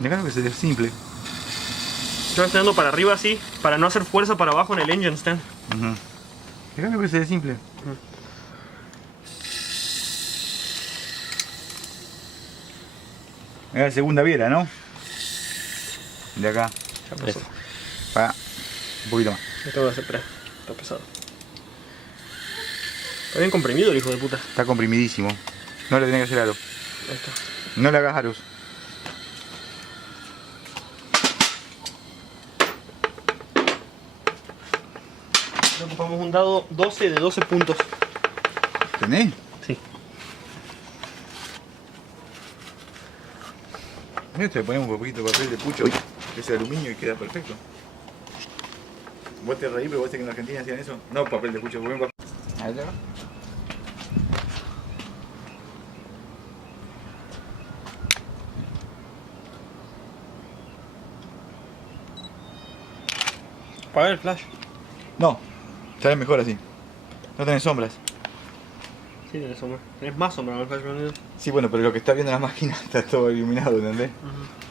Dejalo que sea simple. Yo lo estoy dando para arriba así, para no hacer fuerza para abajo en el engine stand. Dejalo que sea simple. Es la segunda biela, ¿no? De acá. Ya pasó. Para. Un poquito más. Esto va a hacer 3. Está pesado. Está bien comprimido el hijo de puta. Está comprimidísimo. No le tenés que hacer aro. Ahí está. No le hagas aros. Le ocupamos un dado 12 de 12 puntos. ¿Tenés? Sí. Esto le ponemos un poquito de papel de pucho, que es de aluminio y queda perfecto. ¿Vos te reís, pero vos sabés que en Argentina hacían eso? No papel de pucho, papel. Ahí está. Apagar el flash. No, sale mejor así. No tenés sombras. Sí, tenés sombra. Tenés más sombra con el flash prendido. Sí, bueno, pero lo que está viendo la máquina está todo iluminado, ¿entendés? Ujú.